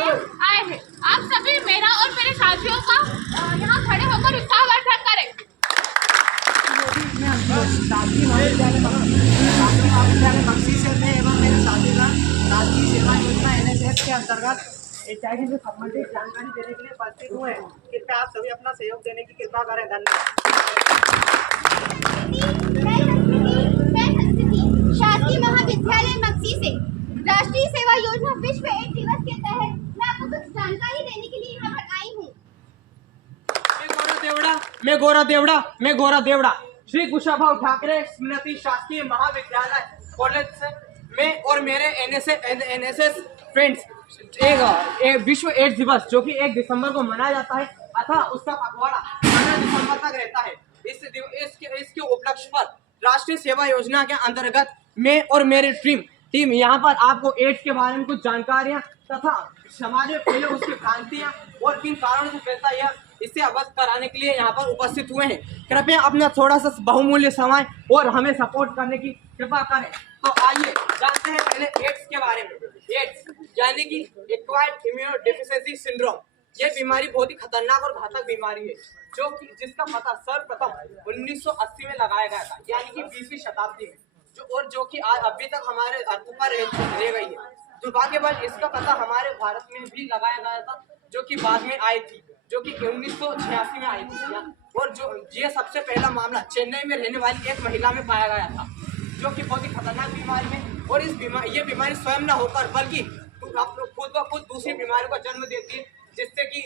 लिए आए हैं। आप सभी मेरा और मेरे साथियों का यहाँ खड़े होकर उत्साहवर्धन करें। शासकीय महाविद्यालय बख्शी से मैं एवं मेरे साथी का राष्ट्रीय सेवा योजना NSS के अंतर्गत HIV से संबंधित जानकारी देने के लिए उपस्थित हुए हैं। कृपया आप सभी अपना सहयोग देने की कृपा करें। धन्यवाद। शासकीय महाविद्यालय बख्शी से राष्ट्रीय सेवा योजना विश्व एड्स दिवस के तहत मैं आपको कुछ जानकारी देने के लिए यहाँ पर आई हूँ। मैं गौरव देवड़ा श्री कुशाभाऊ ठाकरे स्मृति शासकीय महाविद्यालय कॉलेज से मैं और मेरे NSS फ्रेंड्स एक विश्व एड्स दिवस जो कि 1 दिसंबर को मनाया जाता है अतः उसका पखवाड़ा 15 दिसंबर तक रहता है। इसके उपलक्ष्य पर राष्ट्रीय सेवा योजना के अंतर्गत मैं और मेरी टीम यहाँ पर आपको एड्स के बारे में कुछ जानकारियाँ तथा समाज में फैले उसकी भ्रांतियाँ और किन कारणों से फैलता है इससे अवगत कराने के लिए यहाँ पर उपस्थित हुए हैं। कृपया अपना थोड़ा सा बहुमूल्य समय और हमें सपोर्ट करने की कृपा करें। तो आइए जानते हैं पहले एड्स के बारे में। एड्स यानी कि एक्वायर्ड इम्यूनोडेफिशिएंसी सिंड्रोम, ये बीमारी बहुत ही खतरनाक और घातक बीमारी है जो कि जिसका पता सर्वप्रथम 1980 में लगाया गया था, यानी कि 20वीं शताब्दी में, जो कि आज अभी तक हमारे धरती पर रह गई है। दुर्भाग्यवश इसका पता हमारे भारत में भी लगाया गया था जो कि बाद में आई थी, जो कि 1986 में आई थी। और जो ये सबसे पहला मामला चेन्नई में रहने वाली एक महिला में पाया गया था जो कि बहुत ही खतरनाक बीमारी है। और ये बीमारी स्वयं न होकर बल्कि खुद ब खुद दूसरी बीमारी को जन्म देती है, जिससे कि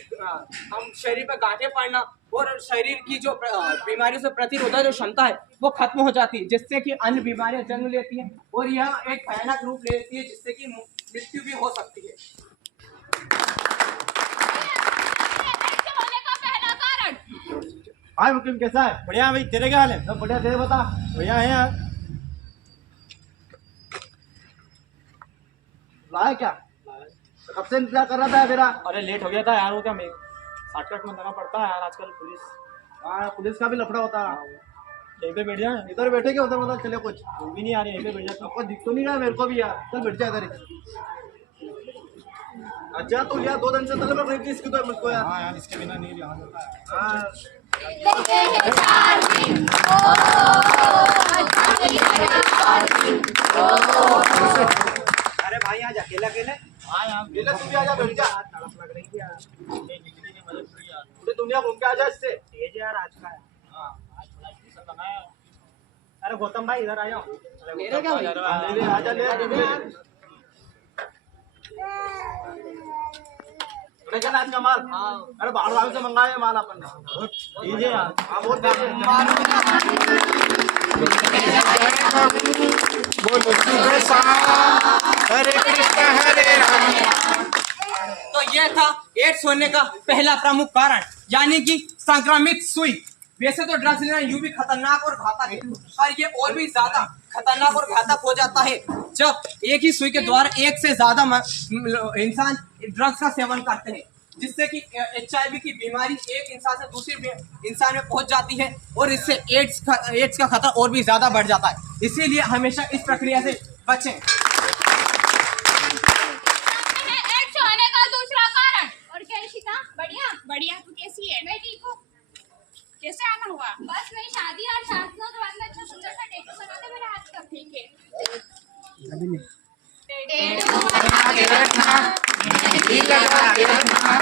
हम शरीर पर गांठें पड़ना और शरीर की जो बीमारियों से प्रतिरोधक जो क्षमता है वो खत्म हो जाती है, जिससे कि अन्य बीमारियां जन्म लेती हैं और यह एक भयानक रूप लेती है जिससे कि मृत्यु भी हो सकती है। हाय मुकिम, कैसा है? बढ़िया भाई, तेरे क्या हाल है? सब बढ़िया, तेरे बता। बढ़िया है यार। लाया क्या? कब से इंतजार कर रहा था मेरा? अरे लेट हो गया था यार, वो क्या मैं शॉर्टकट में जाना पड़ता है यार आजकल। पुलिस पुलिस का भी लफड़ा होता है। यहीं पे बैठ जाए। इधर बैठे क्या उधर मतलब चले कुछ वो भी नहीं आ रही, यहीं पे बैठ जाता हूँ। आपको दिख तो नहीं रहा मेरे को भी यार। चल बैठ जा इधर ही। अच्छा तो यार 2 दिन से तलब रख रही थी इसकी तो मुझको यार। हाँ यार, इसके बिना नहीं रहा जाता है। हाँ अरे भाई आज अकेला अकेले हाँ यार, तू भी आजा, बैठ जा। तड़प लग रही थी यार, निकलने की मदद करी यार। पूरी दुनिया घूम के आजा इससे। तेज यार आज का। हाँ आज थोड़ा स्पेशल बनाया। अरे गौतम भाई इधर आ जाओ। मेरे क्या भाई? ले आजा, ले चल आज का माल। अरे बाहर से मंगाया माल अपन ने। ठीक है यार। हाँ बहुत तो ये था एड्स होने का पहला प्रमुख कारण, यानी कि संक्रमित सुई। वैसे तो ड्रग्स लेना यूं भी खतरनाक और घातक है, पर ये और भी ज्यादा खतरनाक और घातक हो जाता है जब एक ही सुई के द्वारा एक से ज्यादा इंसान ड्रग्स का सेवन करते हैं, जिससे कि HIV की बीमारी एक इंसान से दूसरे इंसान में पहुंच जाती है और इससे एड्स का खतरा और भी ज्यादा बढ़ जाता है। इसीलिए हमेशा इस प्रक्रिया से बचें। एड्स होने का दूसरा कारण। और क्या ऋषिता? बढ़िया बढ़िया, तू कैसी है? मैं ठीक हूँ। कैसे आना हुआ? बस मेरी शादी और शादियों के बाद में अच्छा सुंदर सा टैटू बना दे मेरे हाथ का। ठीक है। टैटू बना के रखना, मेहंदी लगा के रखना,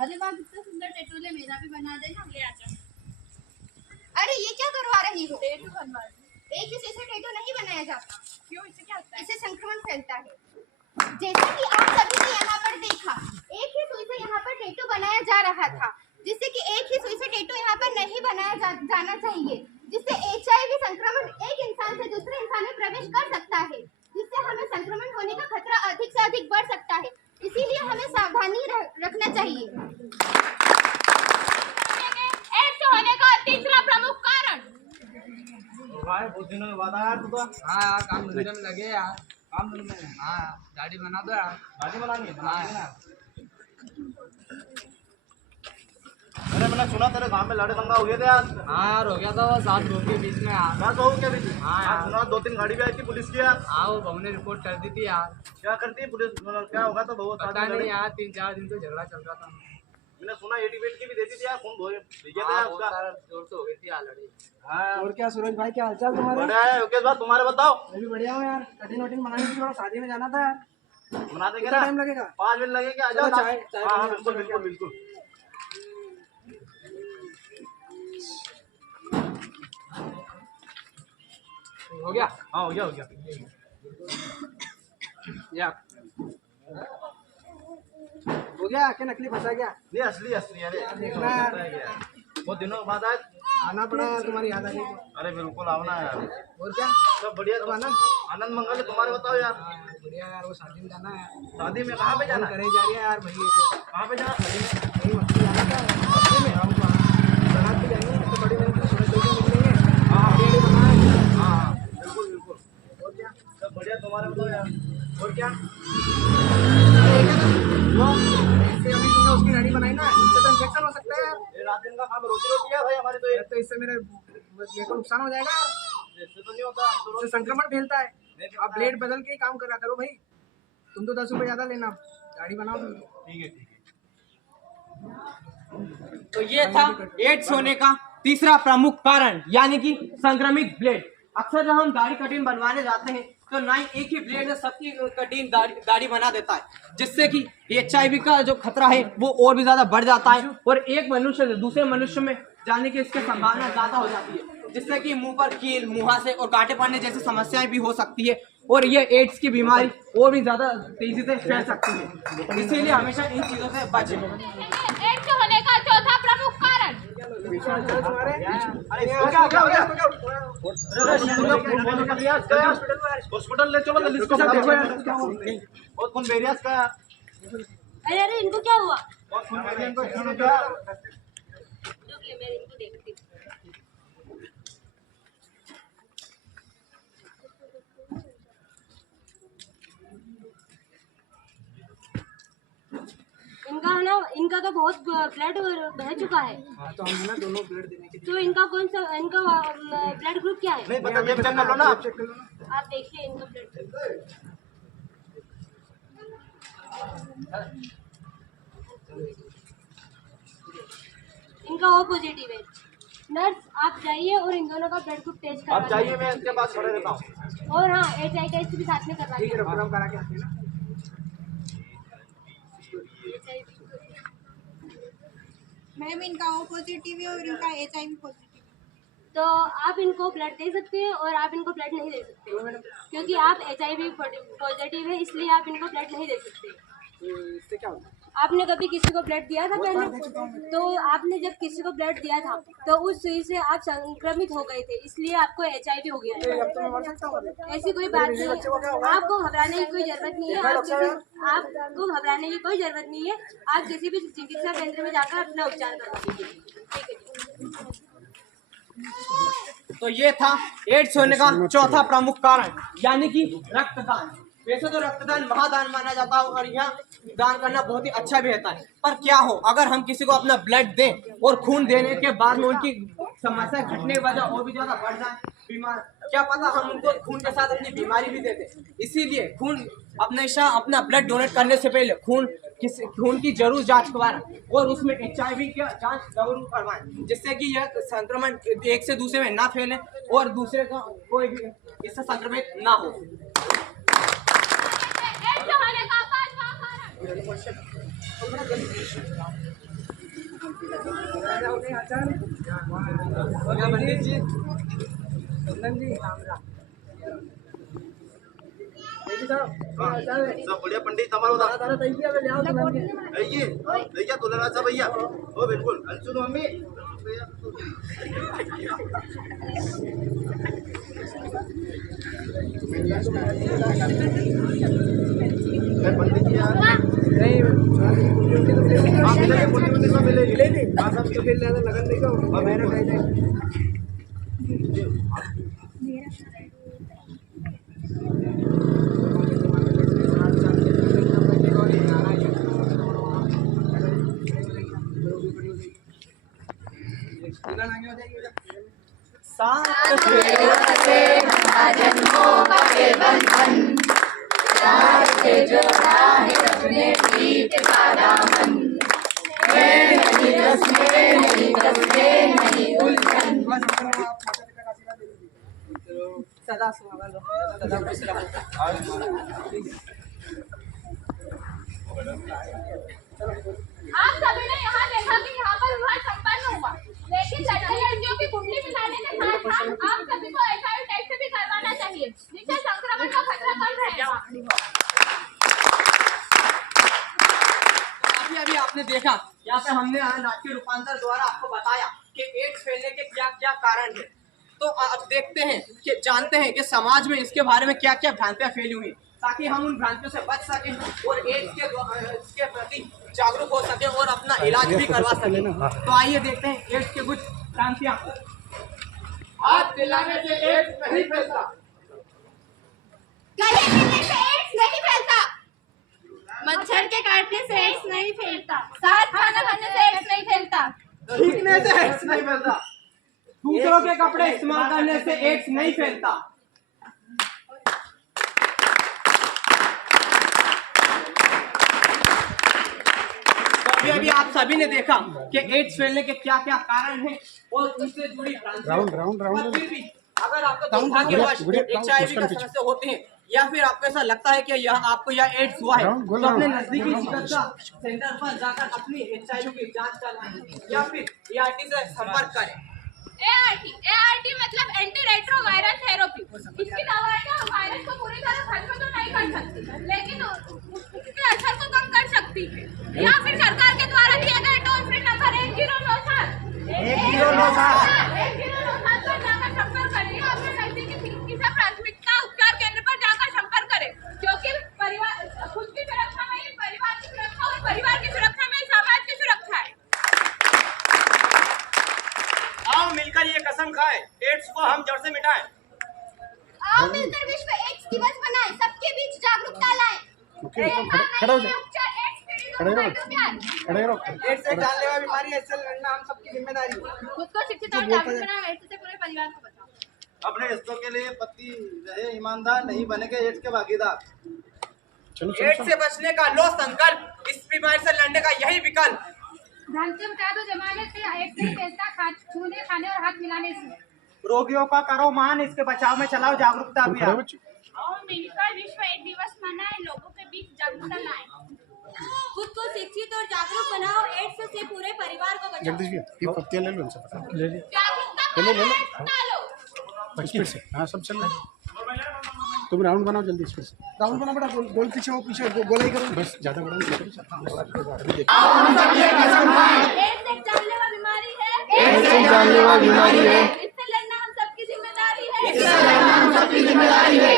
अरे वाह कितना सुंदर टैटू ले, मेरा भी बना देना। ले आजा। अरे ये क्या करवा रही हो? टैटू बनवा दे। एक ही से टैटू नहीं बनाया जाता, क्यों, इससे क्या होता है? इससे संक्रमण फैलता है। जैसा कि आप सभी ने यहाँ पर देखा, एक ही सुई से यहाँ पर टैटू बनाया जा रहा था, जिससे कि एक ही सुई से टैटू यहाँ पर नहीं बनाया जाना चाहिए, जिससे HIV संक्रमण एक इंसान से दूसरे इंसान में प्रवेश कर सकता है, जिससे हमें संक्रमण होने का खतरा अधिक से अधिक बढ़ सकता है। इसीलिए हमें सावधानी रखना चाहिए। एड्स होने का तीसरा प्रमुख कारण। भाई बहुत दिनों के बाद आया तू तो। हाँ यार, काम धंधे में लगे यार। काम धंधे में। हाँ गाड़ी बना दो यार। गाड़ी बनानी है? हाँ। अरे मैंने सुना तेरे गांव में लड़े दंगा हो गया था यार। हाँ यार हो गया था वो 7 लोगों के बीच में यार। मैं तो हूँ क्या भी। हाँ यार। सुना 2-3 गाड़ी भी आई थी पुलिस की यार। हाँ वो बहू ने रिपोर्ट कर दी थी यार। क्या करती है पुलिस, मतलब क्या होगा तो बहुत पता नहीं यार 3-4 दिन से झगड़ा चल रहा था। मैंने सुना 80 वेट की भी देती थी यार, खून भैया था हाँ, यार बहुत उसका। सारा जोर से हो गई थी यार लड़ी। हाँ। और क्या सूरज भाई, क्या हालचाल तुम्हारे? बढ़िया है योगेश भाई, तुम्हारे बताओ। मैं भी बढ़िया हूँ यार। कटिंग वटिंग बनानी थी, थोड़ा शादी में जाना था यार। बना देंगे कितना ना। टाइम लगेगा? 5 मिनट लगेंगे, आ जाओ। चलो, चाय हाँ हाँ, पानी बिल्कुल आपसे बिल्कुल बिल्कुल। हो गया? हाँ हो गया हो गया। या हो गया कि नकली फंसा गया? नहीं असली असली, अरे देखना यार। बहुत दिनों के बाद आज आना पड़ा यार, तुम्हारी याद आ गई। अरे बिल्कुल आओ ना यार। और क्या? सब बढ़िया। तो आनंद मंगल है, तुम्हारे बताओ यार। बढ़िया यार, वो शादी में जाना है। शादी में कहाँ पे जाना है? करे जा रही है यार भाई, ये तो कहाँ पे जाना शादी में? कहीं मस्ती जाना था। शादी में हम बारात पे जाएंगे तो बड़ी बहन को सूरज भाई को मिलेंगे। हाँ हरियाली बनाए। हाँ बिल्कुल बिल्कुल। और क्या सब बढ़िया, तुम्हारे बताओ यार। और क्या इससे अभी तुमने उसकी गाड़ी बनाई ना, इससे तो इंफेक्शन हो सकता है यार। ये रात दिन का काम रोटी रोटी है भाई हमारे तो। ये तो इससे मेरे ये को नुकसान हो जाएगा यार। इससे तो नहीं होता, तो इससे संक्रमण फैलता है। आप ब्लेड बदल के ही काम करा करो भाई। तुम तो 10 रुपए ज्यादा लेना, गाड़ी बनाओ तुम। ठीक है ठीक है। तो ये था एड्स होने का तीसरा प्रमुख कारण, यानी कि संक्रमित ब्लेड। अक्सर जब हम दाढ़ी कटिंग बनवाने जाते हैं तो ना ही एक ही ब्लेड से सबकी कटिंग दाढ़ी बना देता है, जिससे कि HIV का जो खतरा है वो और भी ज्यादा बढ़ जाता है और एक मनुष्य से दूसरे मनुष्य में जाने की इसकी संभावना ज्यादा हो जाती है, जिससे कि मुंह पर कील, मुहासे और कांटे पड़ने जैसी समस्याएं भी हो सकती है और ये एड्स की बीमारी और भी ज्यादा तेजी से फैल सकती है। इसीलिए हमेशा इन चीजों से बचें। एड्स होने का चौथा प्रमुख कारण हॉस्पिटल ले चलो जल्दी इसको। बहुत खून बेरियास का। अरे अरे इनको क्या हुआ? बहुत खून बेरियन को एक्सीडेंट क्या? रुकिए मैं इनको देखती हूँ। इनका है ना, इनका तो बहुत ब्लड बह चुका है। हाँ, तो हम ना दोनों ब्लेड देने के तो इनका कौन सा, इनका ब्लड ग्रुप क्या है? नहीं पता, चेक कर लो ना। चेक कर लो ना। आप देखिए इनका ब्लड। इनका O पॉजिटिव है। नर्स आप जाइए और इन दोनों का ब्लड ग्रुप टेस्ट आप करवा जाइए, मैं इसके पास खड़े रहता हूँ। और हाँ HIV टेस्ट भी साथ में करवा ठीक है, दीजिए। रफरम करा के आते हैं ना। मैम इनका O पॉजिटिव है और इनका HIV पॉजिटिव है। तो आप इनको ब्लड दे सकते हैं और आप इनको ब्लड नहीं दे सकते, क्योंकि आप HIV पॉजिटिव है, इसलिए आप इनको ब्लड नहीं दे सकते। तो इससे क्या होता है? आपने कभी किसी को ब्लड दिया था पहले? तो आपने जब किसी को ब्लड दिया था तो उस सुई से आप संक्रमित हो गए थे, इसलिए आपको HIV हो गया है। अब तो मैं मर सकता हूँ। ऐसी कोई बात नहीं है, आपको घबराने की कोई जरूरत नहीं है। आपको घबराने की कोई जरूरत नहीं है। आप किसी भी चिकित्सा केंद्र में जाकर अपना उपचार करवा लीजिए। ठीक है। तो ये था एड्स होने का चौथा प्रमुख कारण, यानी कि रक्तदान। वैसे तो रक्तदान महादान माना जाता है और यहाँ दान करना बहुत ही अच्छा भी रहता है, पर क्या हो अगर हम किसी को अपना ब्लड दें और खून देने के बाद में उनकी समस्या घटने की वजह और भी ज्यादा बढ़ जाए, बीमार, क्या पता हम उनको खून के साथ अपनी बीमारी भी दे दें। इसीलिए अपना ब्लड डोनेट करने से पहले खून की जरूर जांच करवाएं और उसमें HIV का जांच जरूर करवाएं, जिससे कि यह संक्रमण एक से दूसरे में ना फैले और दूसरे का कोई भी इससे संक्रमित ना हो। एड्स होने का पांचवा कारण। पंडित जी, चंदन जी, सब बढ़िया पंडित, तुम्हारा बता। आइए भैया, तो लगा था भैया। ओ बिल्कुल, अंशु मम्मी। पंडित जी यार, आप मिलेगी। हाँ, सब तो फिर ज्यादा लगन नहीं का मेहनत है जाए। आप सभी ने यहाँ देखा कि यहाँ पर विवाह संपन्न हुआ, लेकिन लड़कियों की कुंडली मिलाने के साथ साथ आप सभी को HIV टेस्ट भी करवाना चाहिए, जिससे संक्रमण का खतरा कम रहेगा। अभी आपने देखा यहाँ पे हमने नाट्य रूपांतर द्वारा आपको बताया कि एड्स फैलने के क्या क्या कारण है। तो अब देखते हैं कि जानते हैं कि समाज में इसके बारे में क्या क्या भ्रांतियां फैली हुई, ताकि हम उन भ्रांतियों से बच सकें और एड्स के प्रति जागरूक हो सके और अपना इलाज भी करवा सके। तो आइए देखते हैं एड्स के कुछ भ्रांतियां। हाथ मिलाने से एड्स नहीं फैलता। गले मिलने से एड्स नहीं फैलता। मच्छर के काटने से एड्स नहीं फैलता। साथ खाना खाने से एड्स नहीं फैलता। थूकने से एड्स नहीं फैलता। दूसरों के कपड़े इस्तेमाल करने से एड्स नहीं फैलता। तो अभी आप सभी ने देखा कि एड्स फैलने के क्या क्या कारण हैं और उनसे जुड़ी भ्रांतियां। फिर भी अगर आपको दुर्भाग्यवश HIV का समस्या होते हैं या फिर आपको ऐसा लगता है कि आपको यह एड्स हुआ है, तो अपने नजदीकी चिकित्सा सेंटर पर जाकर अपनी HIV की जांच कराएं या फिर ART से संपर्क करें। ART मतलब एंटी रेट्रोवायरल थेरेपी। इसकी दवाइयाँ वायरस को पूरी तरह खत्म तो नहीं कर सकती, लेकिन उसके असर को कम कर सकती है। या फिर सरकार के द्वारा दिया गया टोल फ्री नंबर 1097 पर जाकर संपर्क करें या अपने नजदीकी चिकित्सा प्राथमिकता उपचार केंद्र पर जाकर संपर्क करें, क्योंकि परिवार खुद की सुरक्षा में ही परिवार की सुरक्षा और परिवार की सुरक्षा में समाज की सुरक्षा है। आओ मिलकर ये कसम खाएं, एड्स को हम जड़ से मिटाएं। आओ मिलकर विश्व एड्स दिवस मनाएं, सबके बीच जागरूकता लाएं। खड़े हो जाओ। एड्स एक जानलेवा बीमारी है, इससे लड़ना हम सबकी जिम्मेदारी है। खुद को शिक्षित और जागरूक बनाएं, एड्स से पूरे परिवार को बचाओ। अपने रिश्तों के लिए पति रहे ईमानदार, नहीं बनेंगे एड्स के भागीदार। एड्स से बचने का लो संकल्प, इस बीमारी से लड़ने का यही विकल्प। भ्रांतियों बता दो जमाने से एड्स नहीं फैलता, छूने खाने और हाथ मिलाने से। रोगियों का करो मान, इसके बचाव में चलाओ जागरूकता अभियान। और मिलकर विश्व एड्स दिवस मनाएं, लोगों के बीच जागरूकता लाएं। खुद को शिक्षित और जागरूक बनाओ, एड्स से पूरे परिवार को बचाओ। जागरूकता स्पीड से। हाँ सब चल रहा है। तुम राउंड बनाओ जल्दी स्पीड से। राउंड बना बेटा, गोल पीछे हो, पीछे गोला ही करो बस, ज्यादा बड़ा नहीं। एड्स एक जानलेवा बीमारी है। एड्स एक जानलेवा बीमारी है। इससे लड़ना हम सबकी जिम्मेदारी है।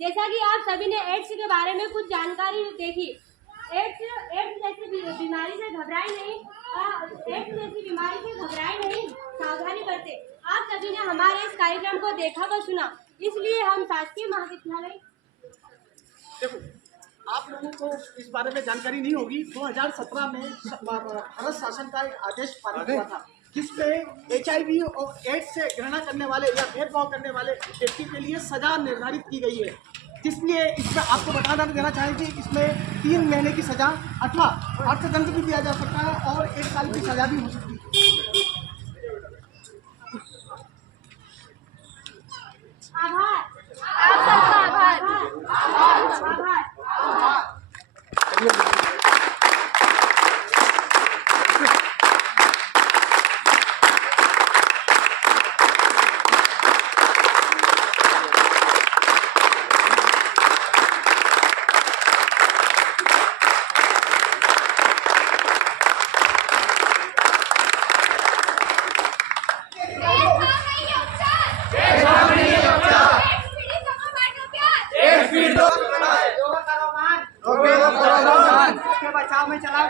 जैसा कि आप सभी ने एड्स के बारे में कुछ जानकारी देखी, एड्स जैसी बीमारी से घबराए नहीं, सावधानी बरते। आप सभी ने हमारे इस कार्यक्रम को देखा व सुना, इसलिए हम शासकीय महाविद्यालय। देखो, आप लोगों को इस बारे में जानकारी नहीं होगी। 2017 में भारत शासन का एक आदेश पारित हुआ था, जिसमें HIV और एड्स से घृणा करने वाले या भेदभाव करने वाले व्यक्ति के लिए सजा निर्धारित की गई है। जिसलिए इसमें आपको बता देना चाहेंगे, इसमें 3 महीने की सजा अथवा अर्थदंड भी दिया जा सकता है और 1 साल की सजा भी हो सकती है। आभार। आप सबका आभार। आभार।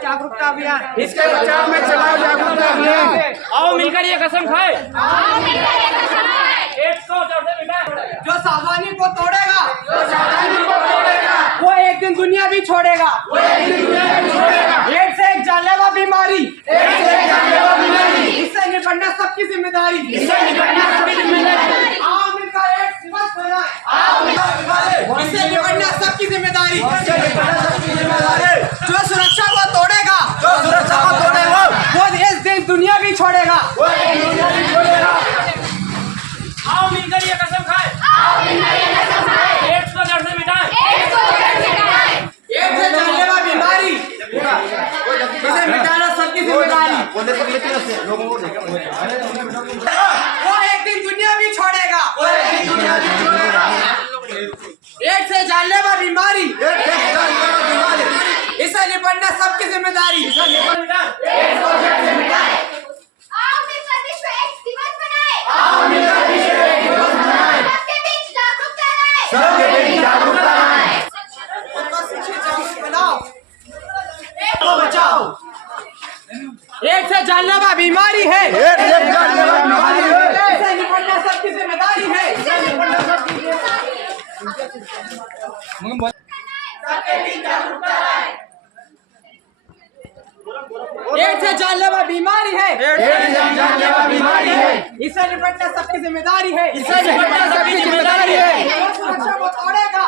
जागरूकता अभियान। इसके बचाव में चलाओ जागरूकता अभियान। आओ मिलकर ये कसम खाए, एड्स को जड़ से मिटाएं। जो सावधानी को तोड़ेगा वो एक दिन दुनिया भी छोड़ेगा। एड्स एक जानलेवा बीमारी, इससे निपटना सबकी जिम्मेदारी। आओ मिलकर एड्स दिवस मनाएं। इससे निपटना सबकी जिम्मेदारी। जो सुरक्षा को तोड़ेगा वो इस दिन दिन दुनिया भी छोड़ेगा। आओ मिलकर ये कसम खाए, एड्स को जड़ से मिटाएं। एड्स से जानलेवा बीमारी, इसे मिटाना सबकी जिम्मेदारी। वो एक दिन दुनिया भी छोड़ेगा। एड्स से जानलेवा बीमारी, इसे निपटना सबकी जिम्मेदारी। आओ मिलकर विश्व एड्स दिवस मनाएं। सबके बीच जागरूकता लाएं। बनाओ, बचाओ। एड्स से जानलेवा बीमारी है, इसे निपटना सबकी जिम्मेदारी है। एड्स से जानलेवा बीमारी है, इसे निपटना सबकी जिम्मेदारी है। जो सुरक्षा को तोड़ेगा,